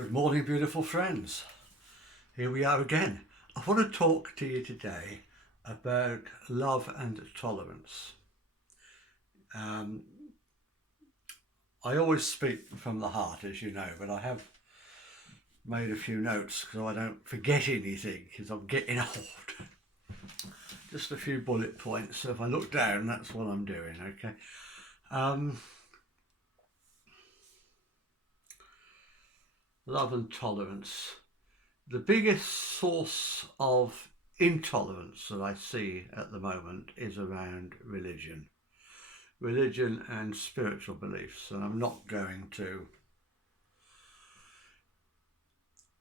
Good morning, beautiful friends. Here we are again. I want to talk to you today about love and tolerance. I always speak from the heart, as you know, but I have made a few notes so I don't forget anything because I'm getting old. Just a few bullet points. So if I look down, that's what I'm doing, okay? Love and tolerance. The biggest source of intolerance that I see at the moment is around religion and spiritual beliefs, and I'm not going to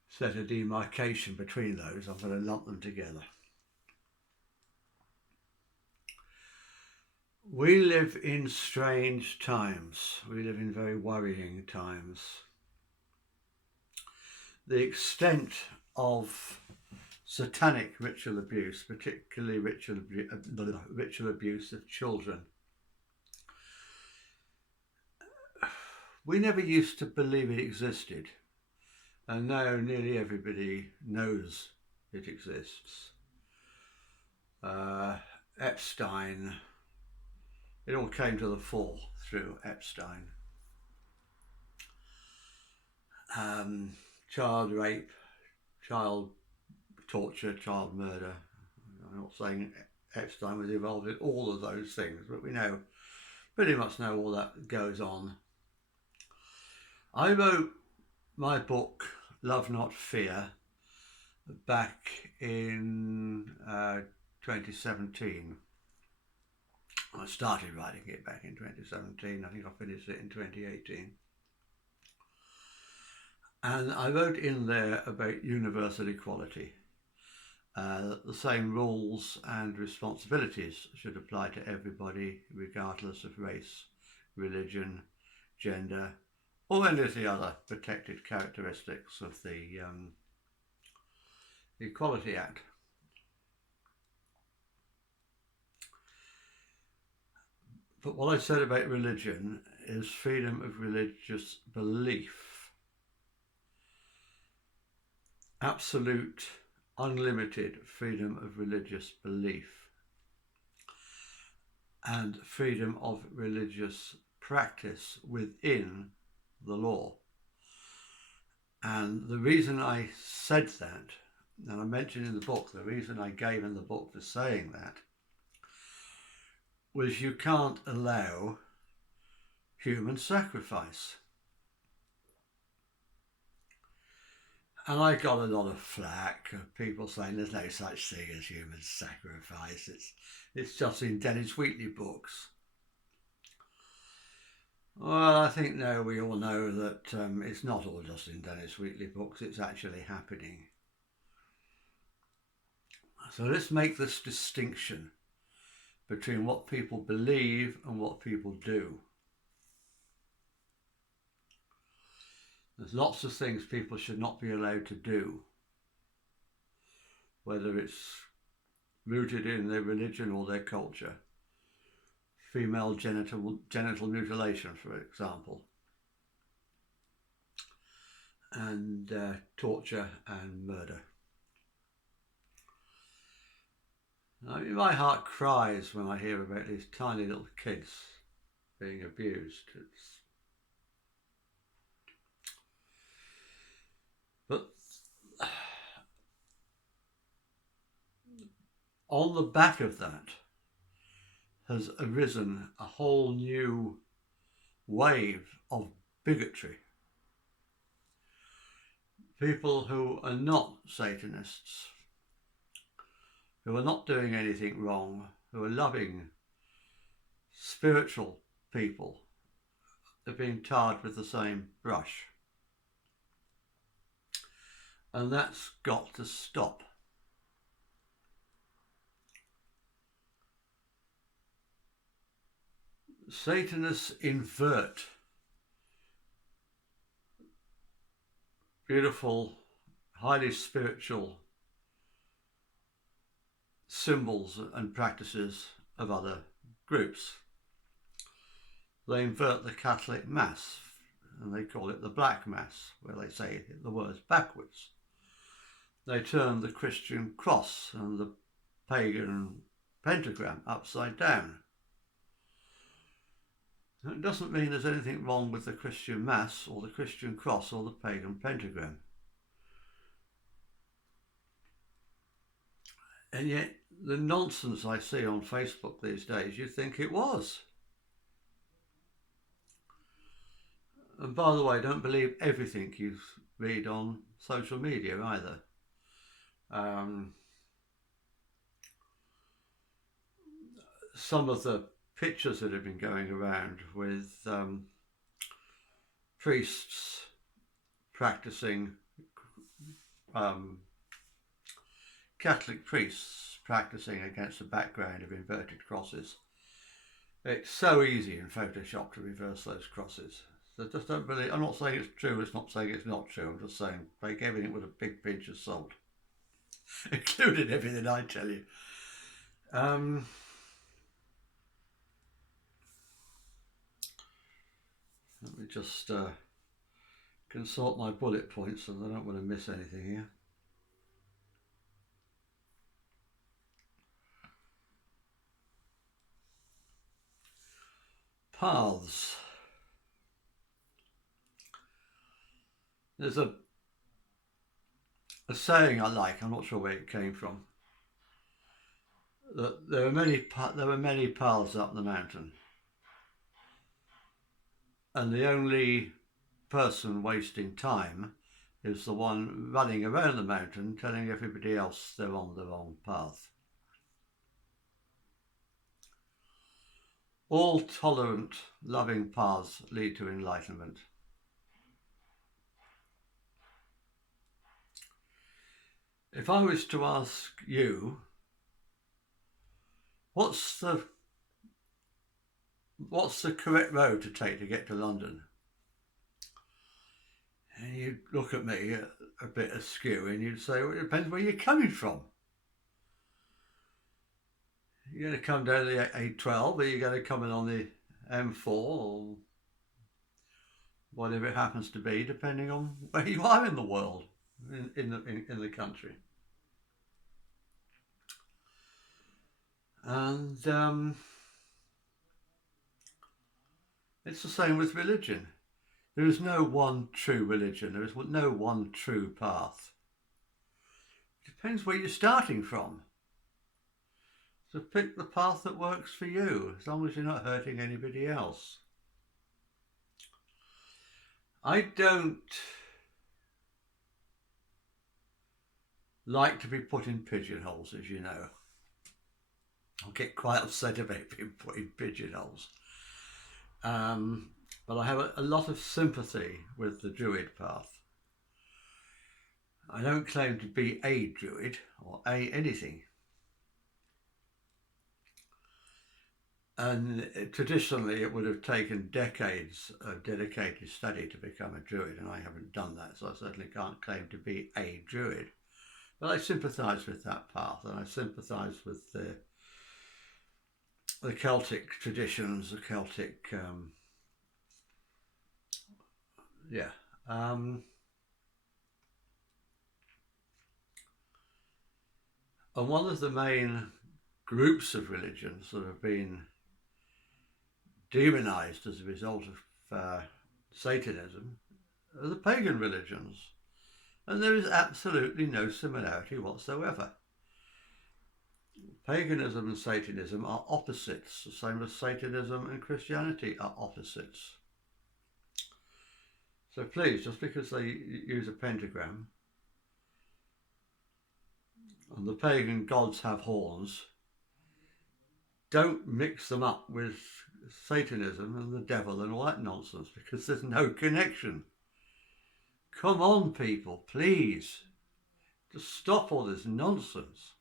set a demarcation between those. I'm going to lump them together. We live in strange times. We live in very worrying times. The extent of satanic ritual abuse, particularly ritual abuse of children. We never used to believe it existed, and now nearly everybody knows it exists. Epstein, it all came to the fore through Epstein. Child rape, child torture, child murder. I'm not saying Epstein was involved in all of those things, but we pretty much know all that goes on. I wrote my book, Love Not Fear, back in 2017. I started writing it back in 2017. I think I finished it in 2018. And I wrote in there about universal equality. The same rules and responsibilities should apply to everybody, regardless of race, religion, gender, or any of the other protected characteristics of the Equality Act. But what I said about religion is freedom of religious belief. Absolute, unlimited freedom of religious belief and freedom of religious practice within the law. And the reason I said that, and I mentioned in the book, the reason I gave in the book for saying that, was you can't allow human sacrifice. And I got a lot of flack of people saying there's no such thing as human sacrifice. It's just in Dennis Wheatley books. Well, I think now we all know that it's not all just in Dennis Wheatley books. It's actually happening. So let's make this distinction between what people believe and what people do. There's lots of things people should not be allowed to do, whether it's rooted in their religion or their culture. Female genital mutilation, for example, and torture and murder. I mean, my heart cries when I hear about these tiny little kids being abused. But on the back of that has arisen a whole new wave of bigotry. People who are not Satanists, who are not doing anything wrong, who are loving, spiritual people, are being tarred with the same brush. And that's got to stop. Satanists invert beautiful, highly spiritual symbols and practices of other groups. They invert the Catholic Mass. and they call it the Black Mass, where they say the words backwards. They turn the Christian cross and the pagan pentagram upside down. It doesn't mean there's anything wrong with the Christian Mass or the Christian cross or the pagan pentagram. And yet the nonsense I see on Facebook these days, you'd think it was. And by the way, don't believe everything you read on social media either. Some of the pictures that have been going around with priests practicing, Catholic priests practicing against a background of inverted crosses. It's so easy in Photoshop to reverse those crosses. So just don't believe. I'm not saying it's true, it's not saying it's not true. I'm just saying take everything with a big pinch of salt, including everything I tell you. Let me just consult my bullet points, and I don't want to miss anything here. Paths. There's a saying I like. I'm not sure where it came from. That there were many paths up the mountain, and the only person wasting time is the one running around the mountain telling everybody else they're on the wrong path. All tolerant, loving paths lead to enlightenment. If I was to ask you, what's the correct road to take to get to London? And you'd look at me a bit askew and you'd say, well, it depends where you're coming from. You're going to come down the A12, or you're going to come in on the M4, or whatever it happens to be, depending on where you are in the world, in the country. And it's the same with religion. There is no one true religion. There is no one true path. It depends where you're starting from. So pick the path that works for you, as long as you're not hurting anybody else. I don't like to be put in pigeonholes, as you know. I'll get quite upset about being put in pigeonholes. But I have a lot of sympathy with the Druid path. I don't claim to be a Druid or anything. And traditionally it would have taken decades of dedicated study to become a Druid, and I haven't done that, so I certainly can't claim to be a Druid. But I sympathise with that path, and I sympathise with the Celtic traditions, the Celtic, and one of the main groups of religions that have been demonized as a result of Satanism are the pagan religions, and there is absolutely no similarity whatsoever. Paganism and Satanism are opposites, the same as Satanism and Christianity are opposites. So please, just because they use a pentagram and the pagan gods have horns, don't mix them up with Satanism and the devil and all that nonsense, because there's no connection. Come on, people, please. Just stop all this nonsense.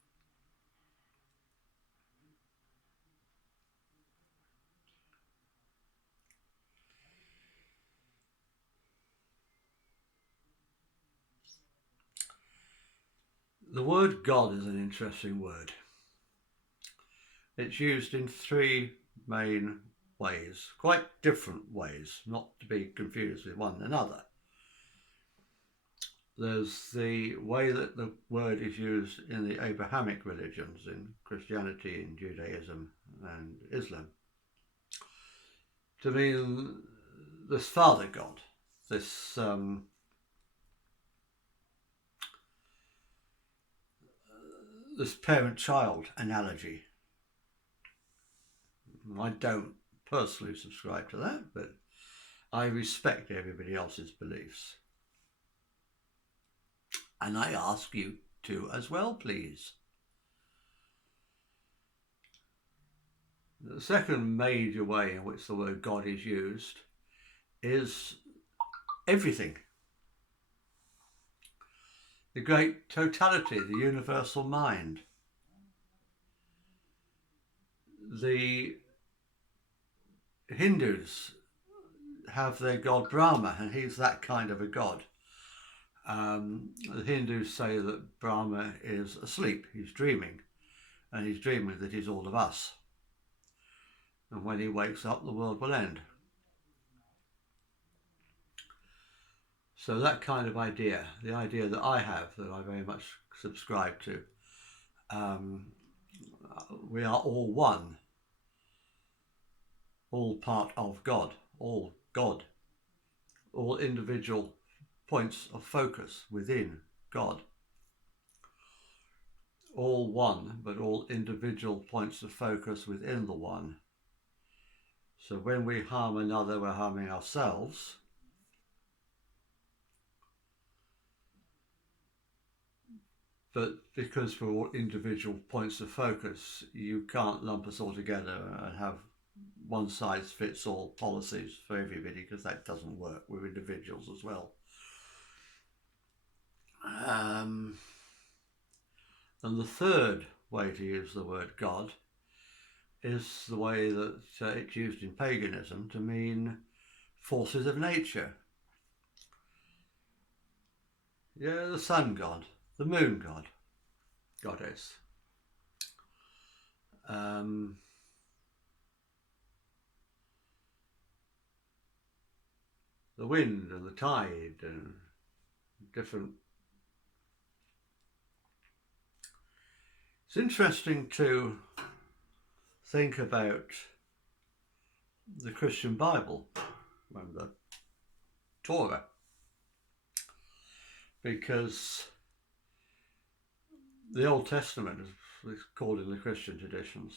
The word God is an interesting word. It's used in three main ways, quite different ways, not to be confused with one another. There's the way that the word is used in the Abrahamic religions, in Christianity, in Judaism and Islam, to mean this Father God, this this parent-child analogy. I don't personally subscribe to that, but I respect everybody else's beliefs. And I ask you to as well, please. The second major way in which the word God is used is everything. The great totality, the universal mind. The Hindus have their god Brahma, and he's that kind of a god. The Hindus say that Brahma is asleep, he's dreaming, and he's dreaming that he's all of us. And when he wakes up, the world will end. So that kind of idea, the idea that I have, that I very much subscribe to, we are all one, all part of God, all God, all individual points of focus within God. All one, but all individual points of focus within the one. So when we harm another, we're harming ourselves. But because we're all individual points of focus, you can't lump us all together and have one-size-fits-all policies for everybody, because that doesn't work. We're individuals as well. And the third way to use the word God is the way that it's used in paganism to mean forces of nature. Yeah, the sun god, the moon god, goddess. The wind and the tide and different. It's interesting to think about the Christian Bible and the Torah, because the Old Testament is called in the Christian traditions,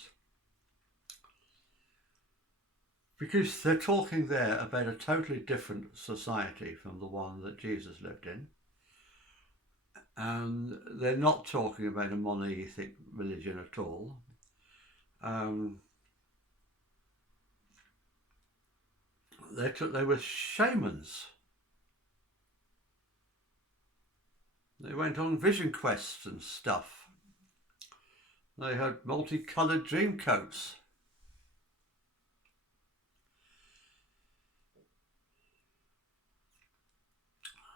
because they're talking there about a totally different society from the one that Jesus lived in. And they're not talking about a monotheistic religion at all. They were shamans. They went on vision quests and stuff. They had multicoloured dream coats.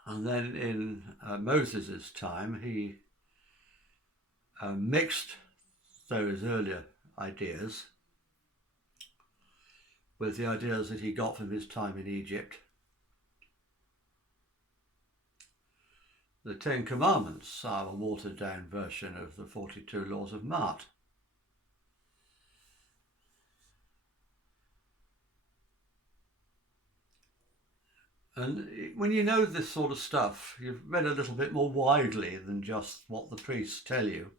And then in Moses' time, he mixed those earlier ideas with the ideas that he got from his time in Egypt. The 10 Commandments are a watered down version of the 42 Laws of Mart. And when you know this sort of stuff, you've read a little bit more widely than just what the priests tell you.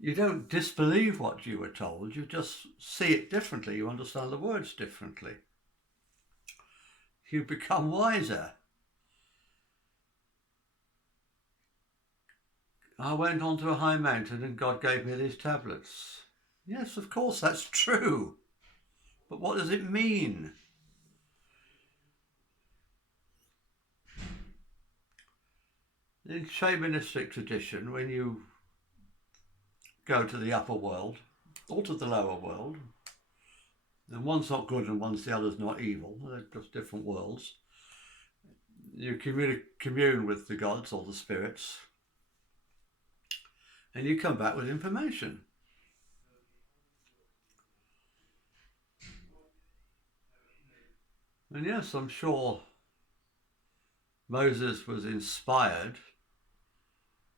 You don't disbelieve what you were told, you just see it differently, you understand the words differently. You become wiser. I went onto a high mountain and God gave me these tablets. Yes, of course, that's true. But what does it mean? In shamanistic tradition, when you go to the upper world or to the lower world, and one's not good and one's the other's not evil, they're just different worlds, you commune with the gods or the spirits, and you come back with information. And yes, I'm sure Moses was inspired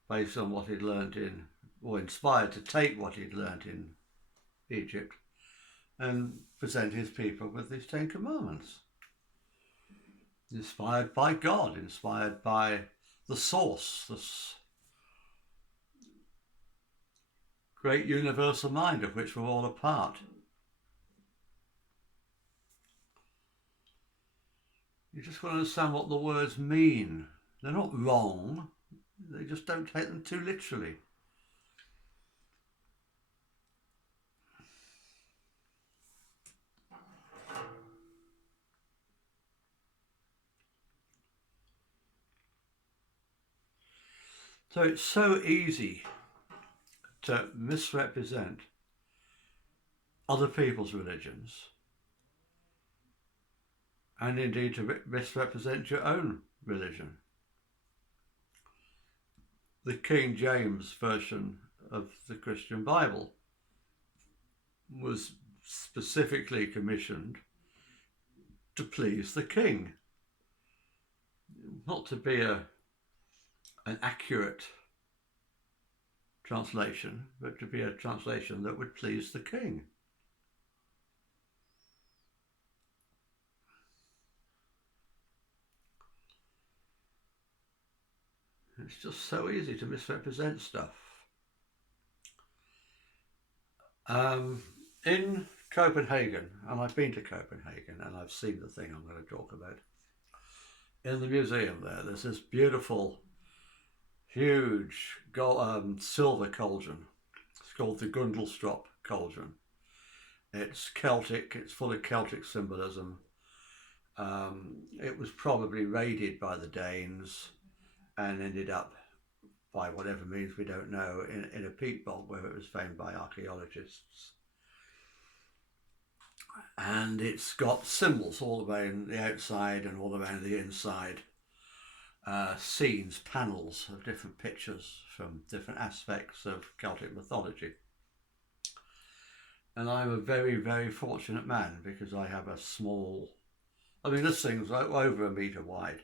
based on what he'd learnt in, or inspired to take what he'd learnt in Egypt and present his people with these 10 Commandments. Inspired by God, inspired by the source, this great universal mind of which we're all a part. You just got to understand what the words mean. They're not wrong, they just don't take them too literally. So it's so easy to misrepresent other people's religions, and indeed to misrepresent your own religion. The King James version of the Christian Bible was specifically commissioned to please the king, not to be an accurate translation, but to be a translation that would please the king. It's just so easy to misrepresent stuff. In Copenhagen, and I've been to Copenhagen and I've seen the thing I'm going to talk about, in the museum there's this beautiful, huge silver cauldron. It's called the Gundestrup Cauldron. It's Celtic, it's full of Celtic symbolism. It was probably raided by the Danes and ended up, by whatever means we don't know, in a peat bog where it was found by archaeologists. And it's got symbols all around the outside and all around the inside. Scenes, panels of different pictures from different aspects of Celtic mythology. And I'm a very, very fortunate man because I have a small, this thing's over 1 metre wide,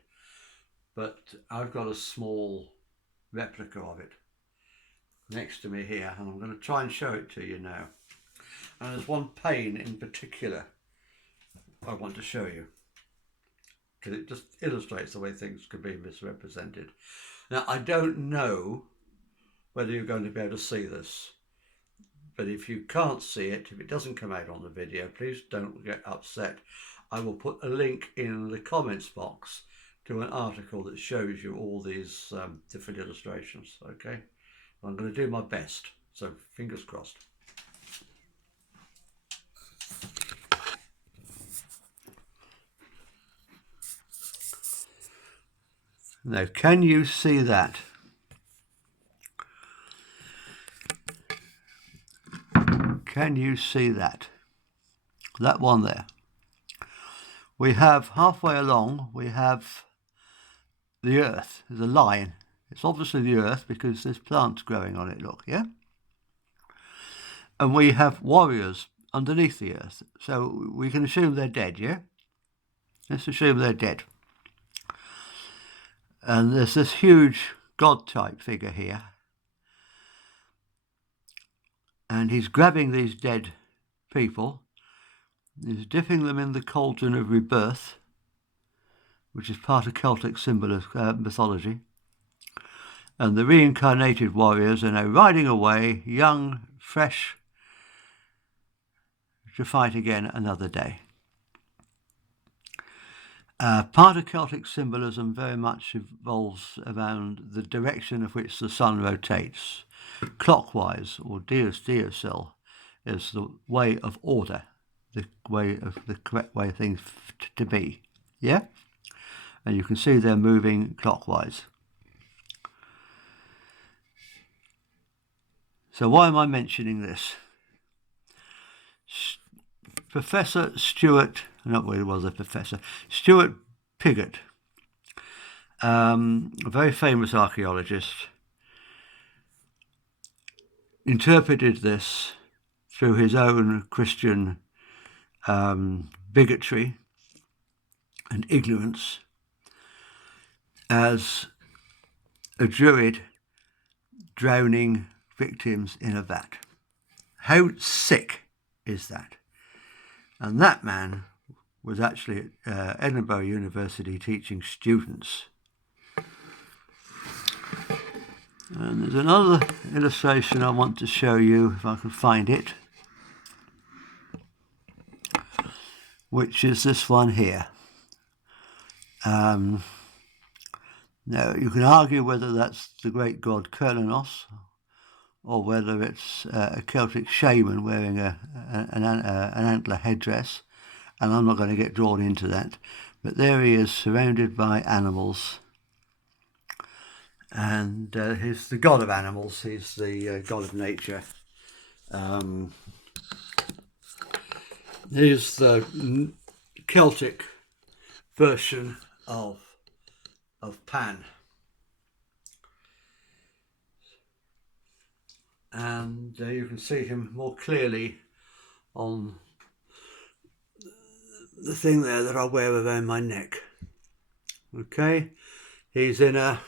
but I've got a small replica of it next to me here, and I'm going to try and show it to you now. And there's one pane in particular I want to show you, because it just illustrates the way things can be misrepresented. Now, I don't know whether you're going to be able to see this, but if you can't see it, if it doesn't come out on the video, please don't get upset. I will put a link in the comments box to an article that shows you all these different illustrations, okay? I'm going to do my best, so fingers crossed. Now, can you see that? Can you see that? That one there. We have halfway along, we have the earth. There's a line. It's obviously the earth because there's plants growing on it, look, yeah? And we have warriors underneath the earth. So we can assume they're dead, yeah? Let's assume they're dead. And there's this huge God-type figure here. And he's grabbing these dead people. He's dipping them in the cauldron of rebirth, which is part of Celtic symbolism, mythology. And the reincarnated warriors are now riding away, young, fresh, to fight again another day. Part of Celtic symbolism very much evolves around the direction of which the sun rotates. Clockwise, or diocel, is the way of order, the correct way of things to be. Yeah? And you can see they're moving clockwise. So why am I mentioning this? Professor Stuart, not really was a professor, Stuart Pigott, a very famous archaeologist, interpreted this through his own Christian bigotry and ignorance as a druid drowning victims in a vat. How sick is that? And that man was actually at Edinburgh University teaching students. And there's another illustration I want to show you, if I can find it, which is this one here. Now, you can argue whether that's the great god Kurlenos, or whether it's a Celtic shaman wearing an antler headdress, and I'm not going to get drawn into that. But there he is, surrounded by animals, and he's the god of animals, he's the god of nature. Here's the Celtic version of Pan. And you can see him more clearly on the thing there that I wear around my neck. Okay, he's in a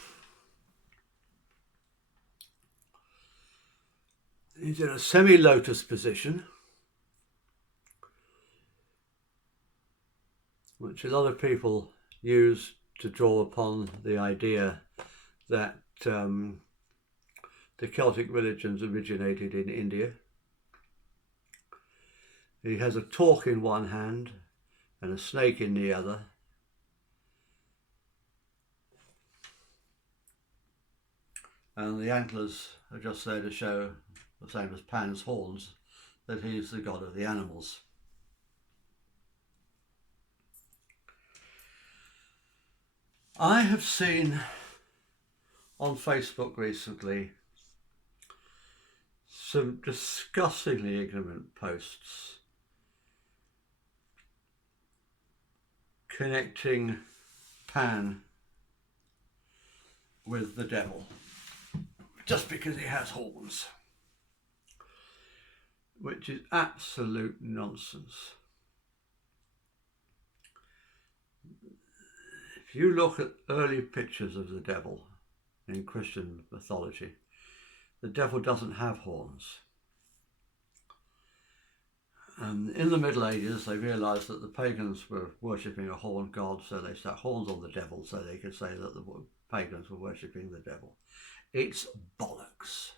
semi-lotus position, which a lot of people use to draw upon the idea that the Celtic religions originated in India. He has a torque in one hand and a snake in the other. And the antlers are just there to show, the same as Pan's horns, that he's the god of the animals. I have seen on Facebook recently some disgustingly ignorant posts connecting Pan with the devil just because he has horns, which is absolute nonsense. If you look at early pictures of the devil in Christian mythology, the devil doesn't have horns. And in the Middle Ages, they realised that the pagans were worshipping a horned god, so they set horns on the devil so they could say that the pagans were worshipping the devil. It's bollocks.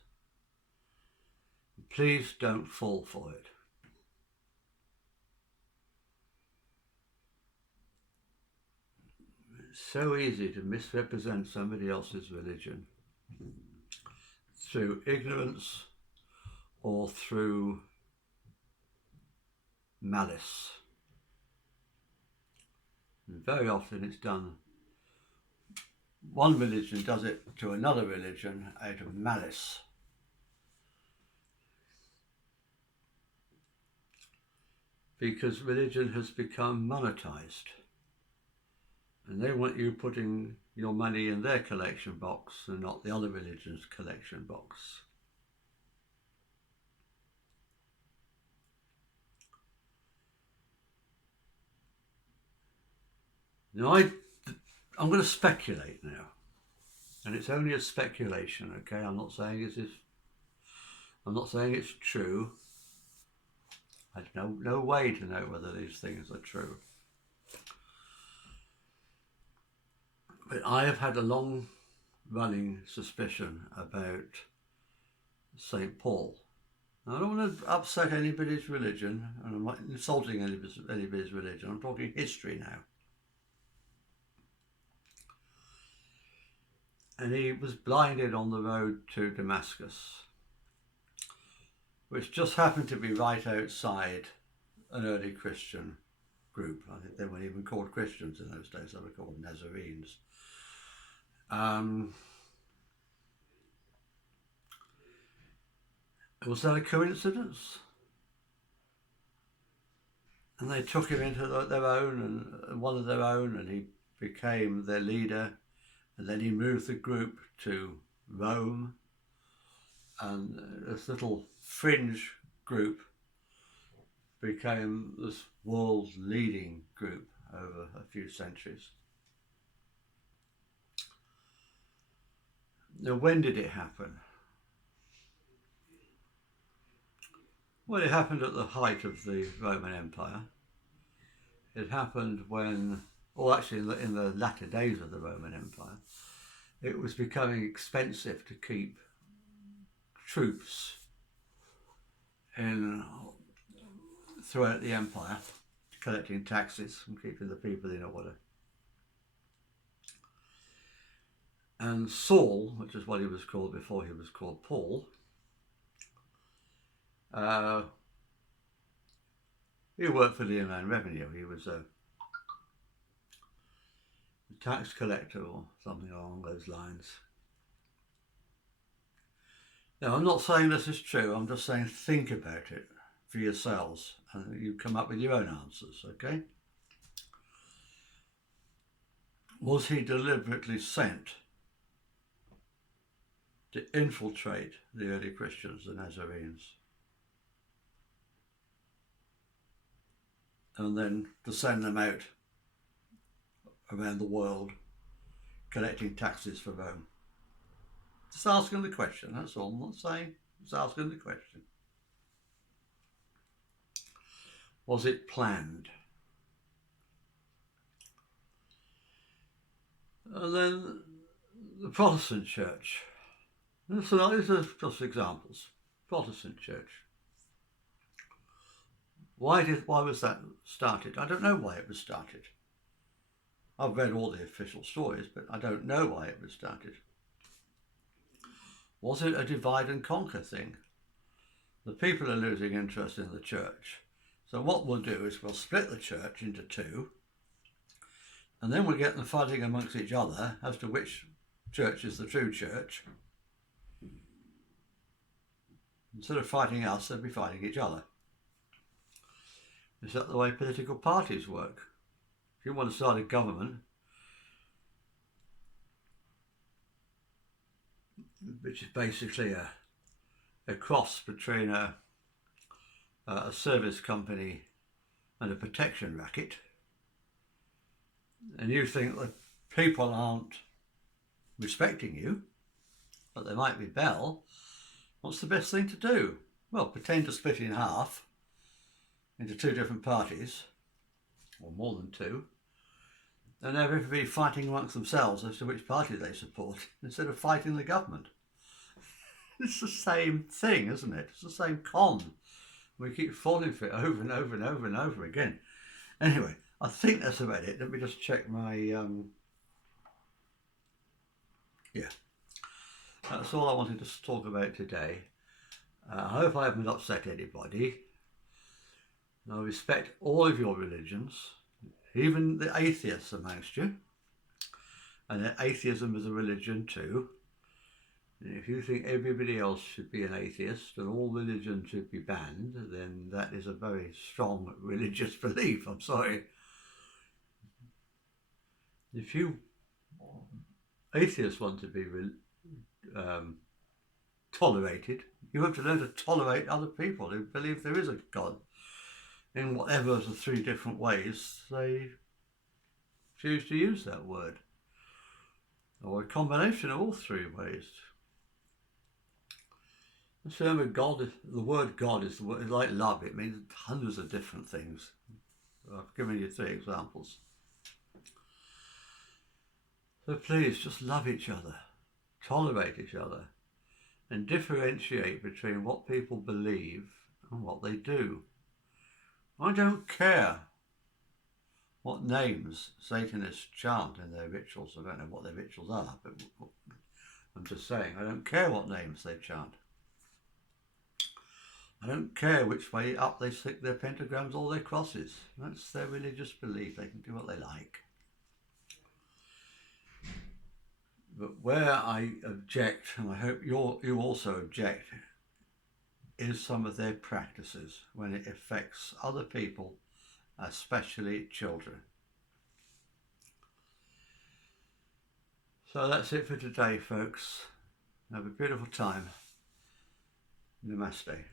Please don't fall for it. It's so easy to misrepresent somebody else's religion through ignorance or through malice. And very often it's done, one religion does it to another religion out of malice. Because religion has become monetized. And they want you putting your money in their collection box and not the other religion's collection box. Now I'm going to speculate now, and it's only a speculation. Okay, I'm not saying it's true. I have no way to know whether these things are true. But I have had a long running suspicion about St. Paul. Now, I don't want to upset anybody's religion, and I'm not insulting anybody's religion. I'm talking history now. And he was blinded on the road to Damascus, which just happened to be right outside an early Christian group. I think they weren't even called Christians in those days, they were called Nazarenes. Was that a coincidence? And they took him into their own, and one of their own, and he became their leader. And then he moved the group to Rome, and this little fringe group became this world leading group over a few centuries. Now, when did it happen? Well, it happened at the height of the Roman Empire. It happened when, or actually in the latter days of the Roman Empire, it was becoming expensive to keep troops throughout the empire, collecting taxes and keeping the people in order. And Saul, which is what he was called before he was called Paul, he worked for the Inland Revenue. He was a tax collector or something along those lines. Now, I'm not saying this is true, I'm just saying think about it for yourselves and you come up with your own answers, okay? Was he deliberately sent to infiltrate the early Christians, the Nazarenes, and then to send them out around the world collecting taxes for Rome? Just asking the question, that's all. I'm not saying, just asking the question. Was it planned? And then the Protestant church. These are just examples. Protestant church. Why was that started? I don't know why it was started. I've read all the official stories, but I don't know why it was started. Was it a divide and conquer thing? The people are losing interest in the church. So what we'll do is we'll split the church into two, and then we'll get them fighting amongst each other as to which church is the true church. Instead of fighting us, they'll be fighting each other. Is that the way political parties work? If you want to start a government, which is basically a cross between a service company and a protection racket, and you think that people aren't respecting you, but they might rebel, what's the best thing to do? Well, pretend to split in half into two different parties, or more than two, and have everybody fighting amongst themselves as to which party they support, instead of fighting the government. It's the same thing, isn't it? It's the same con. We keep falling for it over and over and over and over again. Anyway, I think that's about it. Let me just check my... yeah. That's all I wanted to talk about today. I hope I haven't upset anybody. I respect all of your religions, even the atheists amongst you. And atheism is a religion too. And if you think everybody else should be an atheist and all religion should be banned, then that is a very strong religious belief. I'm sorry. If you atheists want to be tolerated, you have to learn to tolerate other people who believe there is a God in whatever of the three different ways they choose to use that word, or a combination of all three ways. The term God, the word God is like love. It means hundreds of different things. I've given you 3 examples. So please just love each other, tolerate each other, and differentiate between what people believe and what they do. I don't care what names Satanists chant in their rituals. I don't know what their rituals are, but I'm just saying, I don't care what names they chant. I don't care which way up they stick their pentagrams or their crosses. That's their religious belief. They can do what they like. But where I object, and I hope you also object, is some of their practices when it affects other people, especially children. So that's it for today, folks. Have a beautiful time. Namaste.